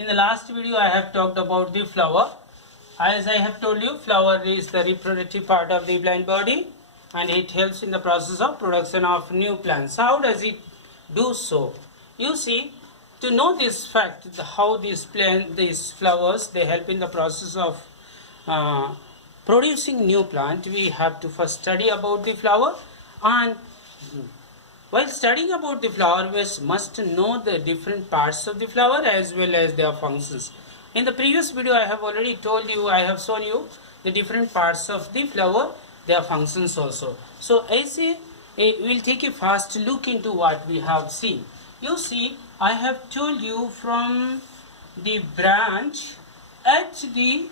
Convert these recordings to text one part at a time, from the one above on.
In the last video I have talked about the flower. As I have told you, flower is the reproductive part of the plant body and it helps in the process of production of new plants. How does it do so? You see, to know this fact, how these flowers, they help in the process of producing new plant, we have to first study about the flower, and while studying about the flower, we must know the different parts of the flower as well as their functions. In the previous video, I have already told you, I have shown you the different parts of the flower, their functions also. So, we will take a fast look into what we have seen. You see, I have told you from the branch at the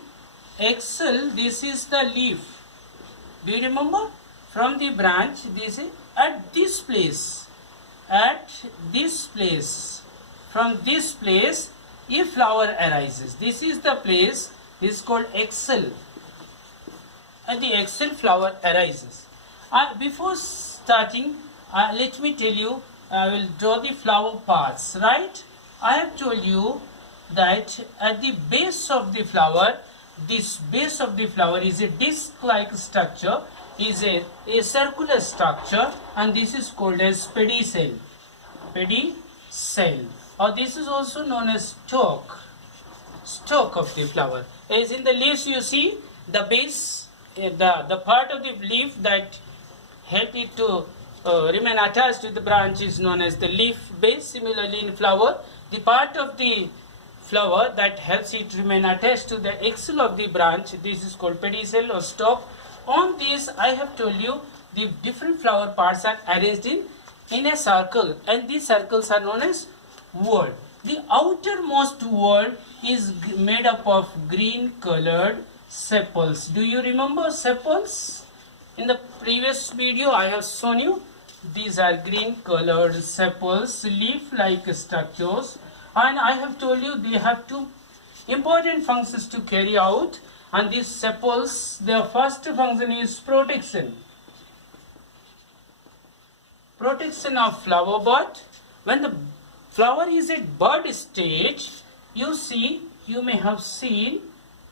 axil, this is the leaf. Do you remember? From the branch, this is at this place, from this place, a flower arises. This is the place, this is called axil. At the axil, flower arises. Before starting, let me tell you, I will draw the flower parts, right? I have told you that at the base of the flower, this base of the flower is a disc-like structure, is a circular structure, and this is called as pedicel. Pedicel. Or this is also known as stalk of the flower. As in the leaves, you see the base, the part of the leaf that help it to remain attached to the branch is known as the leaf base. Similarly, in flower, the part of the flower that helps it remain attached to the axil of the branch, this is called pedicel or stalk. On this, I have told you the different flower parts are arranged in a circle, and these circles are known as whorl. The outermost whorl is made up of green colored sepals. Do you remember sepals? In the previous video, I have shown you these are green colored sepals, leaf-like structures, and I have told you they have two important functions to carry out. And these sepals, their first function is protection. Protection of flower bud. When the flower is at bud stage, you may have seen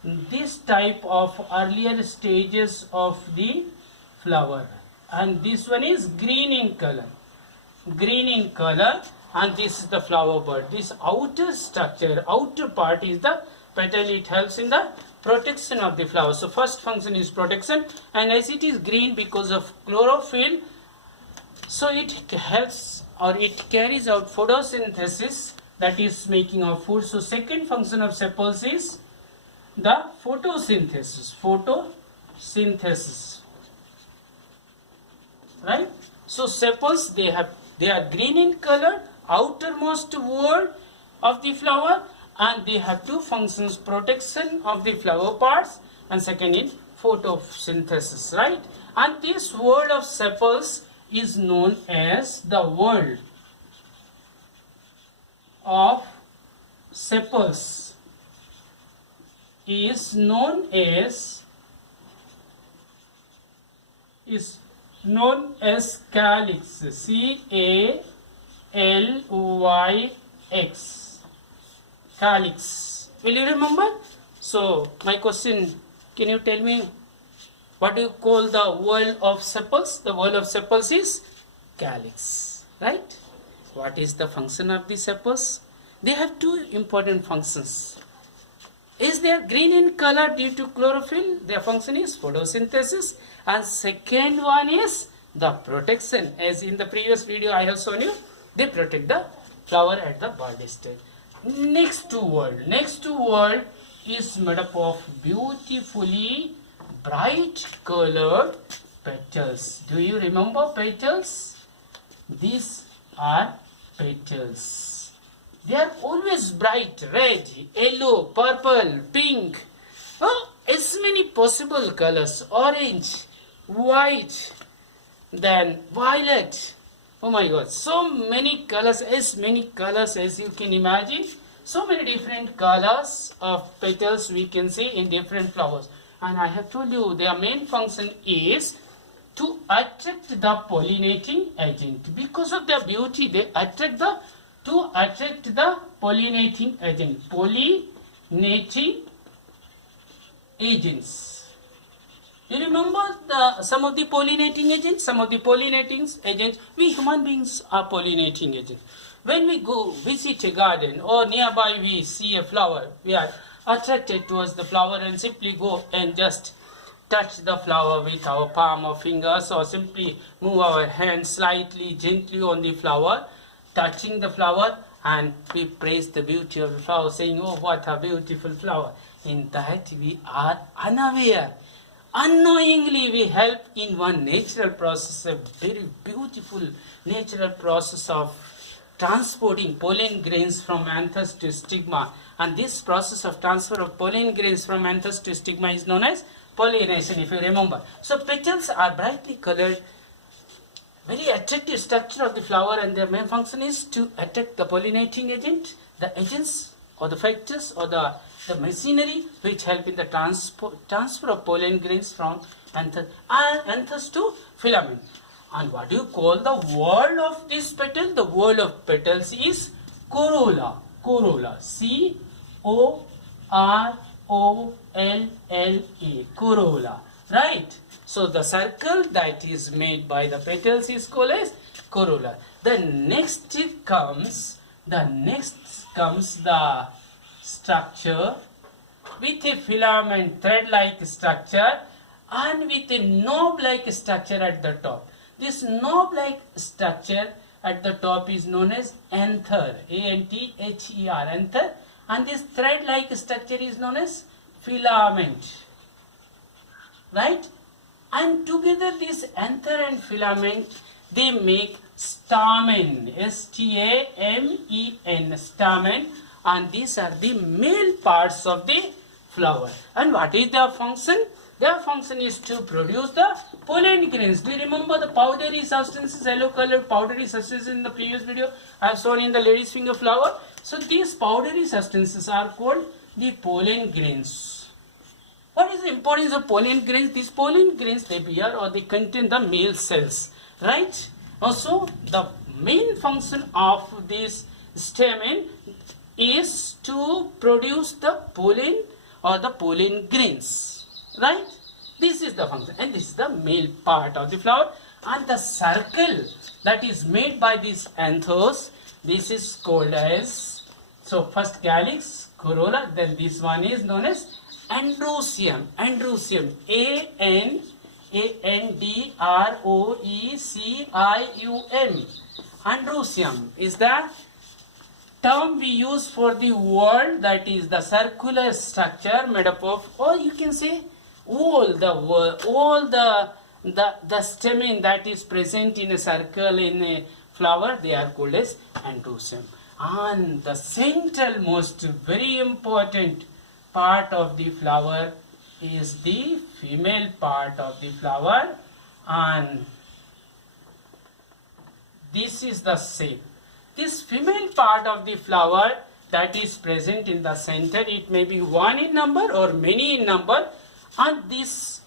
this type of earlier stages of the flower. And this one is green in color. Green in color, and this is the flower bud. This outer structure, outer part is the petal. It helps in the protection of the flower. So first function is protection, and as it is green because of chlorophyll, so it helps or it carries out photosynthesis, that is making of food. So second function of sepals is the photosynthesis. Photosynthesis, right? So sepals, they are green in color, outermost whorl of the flower, and they have two functions: protection of the flower parts, and second is photosynthesis, right? And this whorl of sepals is known as the whorl of sepals is known as calyx. C-A-L-Y-X. Calyx. Will you remember? So my question, can you tell me what do you call the whorl of sepals? The whorl of sepals is calyx, right? What is the function of the sepals? They have two important functions. Is they are green in color due to chlorophyll? Their function is photosynthesis, and second one is the protection. As in the previous video I have shown you, they protect the flower at the bud stage. Next to whorl is made up of beautifully bright colored petals. Do you remember petals? These are petals. They are always bright, red, yellow, purple, pink. Oh, as many possible colors: orange, white, then violet. Oh my God, so many colors, as you can imagine. So many different colors of petals we can see in different flowers. And I have told you their main function is to attract the pollinating agent. Because of their beauty, they attract the to attract the pollinating agent. Pollinating agents. You remember some of the pollinating agents? Some of the pollinating agents, we human beings are pollinating agents. When we go visit a garden or nearby we see a flower, we are attracted towards the flower and simply go and just touch the flower with our palm or fingers, or simply move our hand slightly, gently on the flower, touching the flower, and we praise the beauty of the flower, saying, oh, what a beautiful flower. In that we are unaware. Unknowingly we help in one natural process, a very beautiful natural process of transporting pollen grains from anthers to stigma. And this process of transfer of pollen grains from anthers to stigma is known as pollination, if you remember. So petals are brightly colored, very attractive structure of the flower, and their main function is to attract the pollinating agent, the agents or the factors or the machinery which help in the transfer of pollen grains from anthers to filament. And what do you call the wall of this petal? The wall of petals is corolla. Corolla. C-O-R-O-L-L-A. Corolla. Right? So the circle that is made by the petals is called as corolla. The next comes the structure with a filament thread-like structure and with a knob-like structure at the top. This knob-like structure at the top is known as anther, A-N-T-H-E-R, anther, and this thread-like structure is known as filament, right? And together this anther and filament, they make stamen, S-T-A-M-E-N, stamen, and these are the male parts of the flower. And what is their function? Their function is to produce the pollen grains. Do you remember the powdery substances, yellow colored powdery substances in the previous video I have shown in the lady's finger flower? So these powdery substances are called the pollen grains. What is the importance of pollen grains? These pollen grains, they bear or they contain the male cells, right? Also, the main function of this stamen is to produce the pollen or the pollen grains. Right? This is the function, and this is the male part of the flower. And the circle that is made by these anthers, this is called as, so first calyx, corolla, then this one is known as androecium. Androecium, A-N-D-R-O-E-C-I-U-M. Androecium is the term we use for the wall, that is the circular structure made up of, or you can say all the stamen that is present in a circle in a flower, they are called as androecium. And the central most very important part of the flower is the female part of the flower, and this is the shape. This female part of the flower that is present in the center, it may be one in number or many in number, and this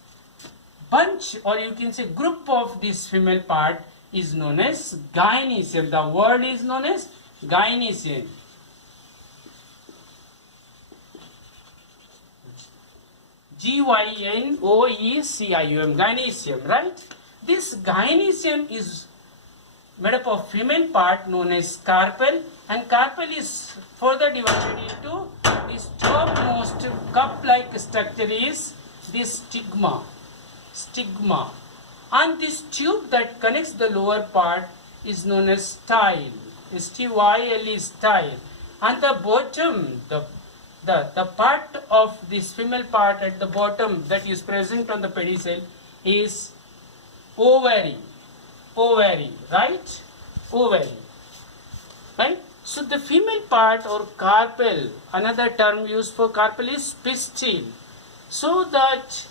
bunch or you can say group of this female part is known as gynoecium. The word is known as gynoecium. G-Y-N-O-E-C-I-U-M, gynoecium, right? This gynoecium is made up of female part known as carpel, and carpel is further divided into this topmost cup-like structure is this stigma, and this tube that connects the lower part is known as style, S-T-Y-L-E, style, and the bottom, the part of this female part at the bottom that is present on the pedicel is ovary, right? Ovary, right? So the female part or carpel, another term used for carpel is pistil. So that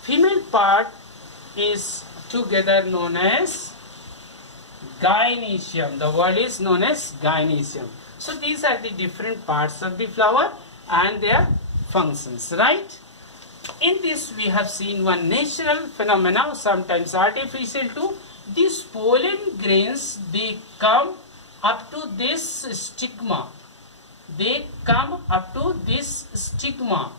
female part is together known as gynoecium. The word is known as gynoecium. So these are the different parts of the flower and their functions, right? In this we have seen one natural phenomena, sometimes artificial too. These pollen grains, they come up to this stigma. They come up to this stigma.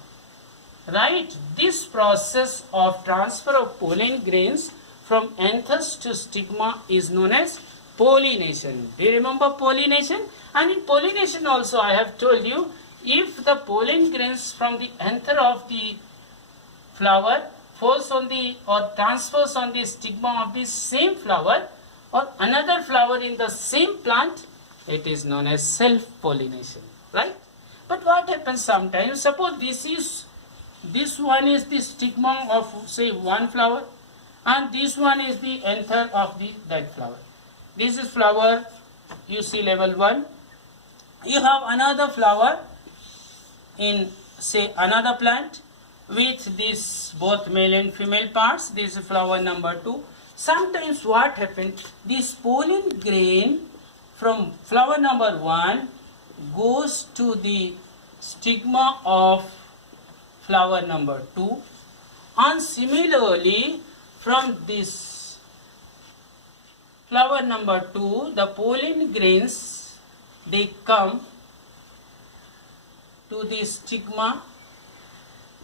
Right? This process of transfer of pollen grains from anthers to stigma is known as pollination. Do you remember pollination? And in pollination also I have told you, if the pollen grains from the anther of the flower falls on the or transfers on the stigma of the same flower or another flower in the same plant, it is known as self-pollination. Right? But what happens sometimes, suppose this one is the stigma of say one flower and this one is the anther of that flower. This is flower, you see level 1. You have another flower in say another plant with these both male and female parts. This is flower number 2. Sometimes what happens, this pollen grain from flower number 1 goes to the stigma of flower number 2, and similarly from this flower number 2 the pollen grains, they come to the stigma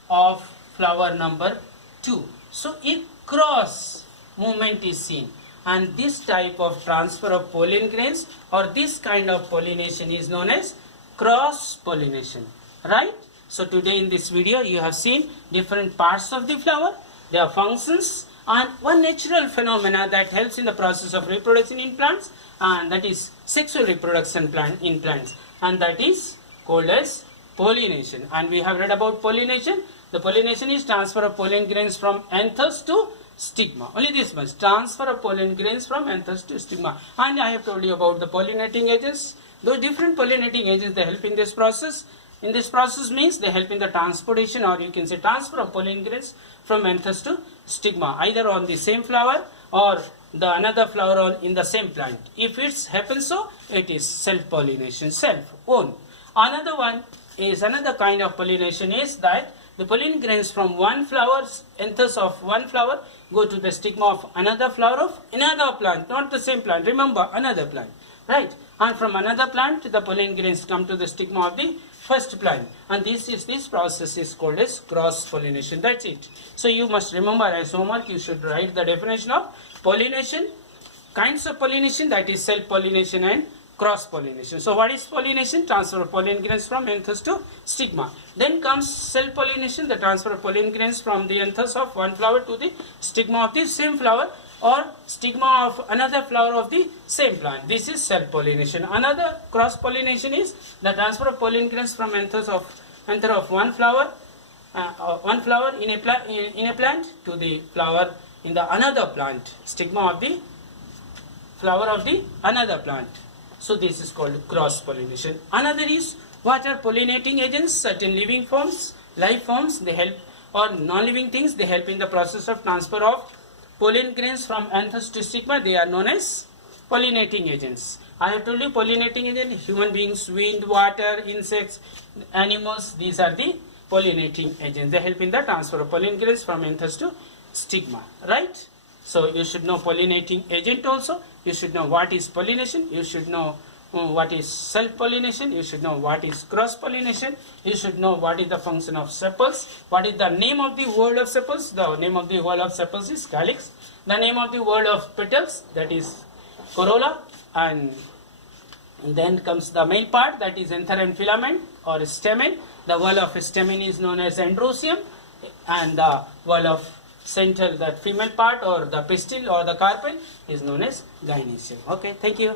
of flower number 2. So a cross movement is seen, and this type of transfer of pollen grains or this kind of pollination is known as cross pollination. Right? So today in this video you have seen different parts of the flower, their functions, and one natural phenomena that helps in the process of reproduction in plants, and that is sexual reproduction in plants, and that is called as pollination. And we have read about pollination. The pollination is transfer of pollen grains from anthers to stigma. Only this much, transfer of pollen grains from anthers to stigma. And I have told you about the pollinating agents. Those different pollinating agents, they help in this process. In this process means they help in the transportation, or you can say transfer of pollen grains from anthers to stigma, either on the same flower or the another flower in the same plant. If it happens so, it is self-pollination, self-own. Another one is, another kind of pollination is that the pollen grains from one flower, anthers of one flower, go to the stigma of another flower of another plant, not the same plant, remember, another plant, right? And from another plant, the pollen grains come to the stigma of the first plant, and this process is called as cross pollination. That's it. So you must remember as homework, you should write the definition of pollination, kinds of pollination, that is self pollination and cross pollination. So what is pollination? Transfer of pollen grains from anthers to stigma. Then comes self pollination, the transfer of pollen grains from the anthers of one flower to the stigma of the same flower or stigma of another flower of the same plant. This is self pollination. Another cross pollination is the transfer of pollen grains from anther of one flower in a plant to the flower in the another plant, stigma of the flower of the another plant. So this is called cross pollination. Another is, what are pollinating agents? Certain living forms, life forms, they help, or non-living things, they help in the process of transfer of pollen grains from anthers to stigma. They are known as pollinating agents. I have told you pollinating agents, human beings, wind, water, insects, animals, these are the pollinating agents. They help in the transfer of pollen grains from anthers to stigma, right? So you should know pollinating agent also. You should know what is pollination. You should know what is self-pollination. You should know what is cross-pollination. You should know what is the function of sepals. What is the name of the word of sepals? The name of the word of sepals is calyx. The name of the word of petals, that is corolla. And then comes the male part, that is anther and filament or stamen. The wall of stamen is known as androcium, and the wall of central, that female part or the pistil or the carpel, is known as gynoecium. Okay, thank you.